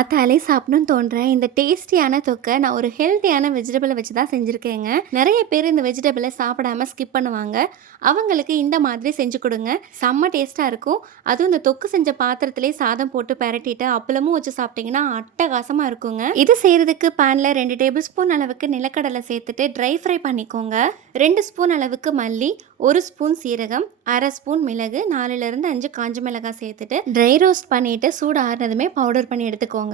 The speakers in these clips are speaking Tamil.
பார்த்தாலே சாப்பிடணும்னு தோன்ற இந்த டேஸ்டியான தொக்கை நான் ஒரு ஹெல்த்தியான வெஜிடபிளை வச்சு தான் செஞ்சுருக்கேங்க. நிறைய பேர் இந்த வெஜிடபிளை சாப்பிடாம ஸ்கிப் பண்ணுவாங்க. அவங்களுக்கு இந்த மாதிரி செஞ்சு கொடுங்க, செம்ம டேஸ்ட்டாக இருக்கும். அதுவும் இந்த தொக்கு செஞ்ச பாத்திரத்திலே சாதம் போட்டு பெரட்டிட்டு அப்பளமும் வச்சு சாப்பிட்டிங்கன்னா அட்டகாசமாக இருக்குங்க. இது செய்கிறதுக்கு பேனில் 2 டேபிள் ஸ்பூன் அளவுக்கு நிலக்கடலை சேர்த்துட்டு ட்ரை ஃப்ரை பண்ணிக்கோங்க. 2 ஸ்பூன் அளவுக்கு மல்லி, 1 ஸ்பூன் சீரகம், அரை ஸ்பூன் மிளகு, 4லேருந்து 5 காஞ்ச மிளகாய் சேர்த்துட்டு ட்ரை ரோஸ்ட் பண்ணிவிட்டு சூடு ஆறுனதுமே பவுடர் பண்ணி எடுத்துக்கோங்க.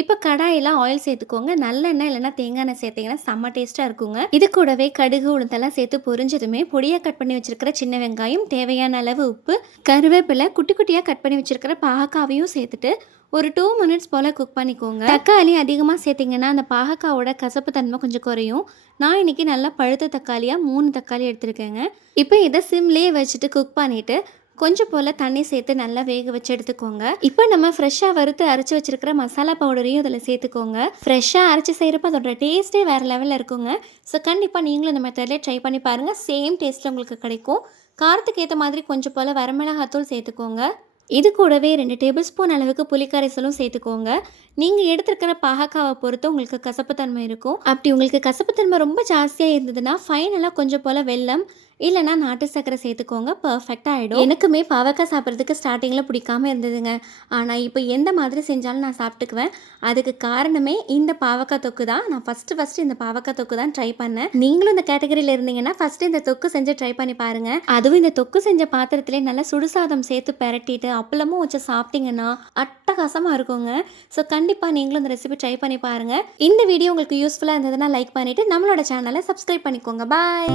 இப்போ கடாயில் ஆயில் சேர்த்துக்கோங்க. நல்லெண்ணெய் இல்லைன்னா தேங்காய் எண்ணெய் சேர்த்திங்கன்னா செம்ம டேஸ்ட்டாக இருக்குங்க. இது கூடவே கடுகு உளுந்தெல்லாம் சேர்த்து பொரிஞ்சதுமே பொடியாக கட் பண்ணி வச்சுருக்கிற சின்ன வெங்காயம், தேவையான அளவு உப்பு, கருவேப்பிலை, குட்டி குட்டியாக கட் பண்ணி வச்சுருக்கிற பாகக்காவையும் சேர்த்துட்டு ஒரு 2 மினிட்ஸ் போல் குக் பண்ணிக்கோங்க. தக்காளி அதிகமாக சேர்த்திங்கன்னா அந்த பாகக்காவோட கசப்பு தன்மை கொஞ்சம் குறையும். நான் இன்றைக்கி நல்லா பழுத்த தக்காளியாக 3 தக்காளி எடுத்துருக்கேங்க. இப்போ இதை சிம்லேயே வச்சுட்டு குக் பண்ணிவிட்டு கொஞ்சம் போல் தண்ணி சேர்த்து நல்லா வேக வச்சு எடுத்துக்கோங்க. இப்போ நம்ம ஃப்ரெஷ்ஷாக வறுத்து அரைச்சி வச்சுருக்கிற மசாலா பவுடரையும் இதில் சேர்த்துக்கோங்க. ஃப்ரெஷ்ஷாக அரைச்சி செய்கிறப்ப அதோட டேஸ்ட்டே வேறு லெவலில் இருக்குங்க. ஸோ கண்டிப்பாக நீங்களும் இந்த மெத்தட்லேயே ட்ரை பண்ணி பாருங்கள். சேம் டேஸ்ட்டில் உங்களுக்கு கிடைக்கும். காரத்துக்கு ஏற்ற மாதிரி கொஞ்சம் போல் வரமிளகாத்தூள் சேர்த்துக்கோங்க. இது கூடவே 2 டேபிள் ஸ்பூன் அளவுக்கு புளிக்கரைசலும் சேர்த்துக்கோங்க. நீங்கள் எடுத்துருக்கிற பாகக்காவை பொறுத்து உங்களுக்கு கசப்புத்தன்மை இருக்கும். அப்படி உங்களுக்கு கசப்புத்தன்மை ரொம்ப ஜாஸ்தியாக இருந்ததுன்னா ஃபைனலாக கொஞ்சம் போல் வெல்லம் இல்லைனா நாட்டு சர்க்கரை சேர்த்துக்கோங்க. பர்ஃபெக்டாக ஆகிடும். எனக்குமே பாவக்காய் சாப்பிட்றதுக்கு ஸ்டார்டிங்கில் பிடிக்காமல் இருந்ததுங்க. ஆனால் இப்போ எந்த மாதிரி செஞ்சாலும் நான் சாப்பிட்டுக்குவேன். அதுக்கு காரணமே இந்த பாவக்காய் தொக்கு தான். நான் ஃபஸ்ட்டு இந்த பாவக்காய் தொக்கு தான் ட்ரை பண்ணேன். நீங்களும் இந்த கேட்டகரியில் இருந்தீங்கன்னா ஃபஸ்ட்டு இந்த தொக்கு செஞ்சு ட்ரை பண்ணி பாருங்கள். அதுவும் இந்த தொக்கு செஞ்ச பாத்திரத்திலே நல்லா சுடுசாதம் சேர்த்து பெரட்டிட்டு அப்பளமும் வச்சு சாப்பிட்டிங்கன்னா அட்டகாசமாக இருக்குங்க. ஸோ கண்டிப்பாக நீங்களும் இந்த ரெசிபி ட்ரை பண்ணி பாருங்கள். இந்த வீடியோ உங்களுக்கு யூஸ்ஃபுல்லாக இருந்ததுன்னா லைக் பண்ணிவிட்டு நம்மளோட சேனலை சப்ஸ்கிரைப் பண்ணிக்கோங்க. பாய்.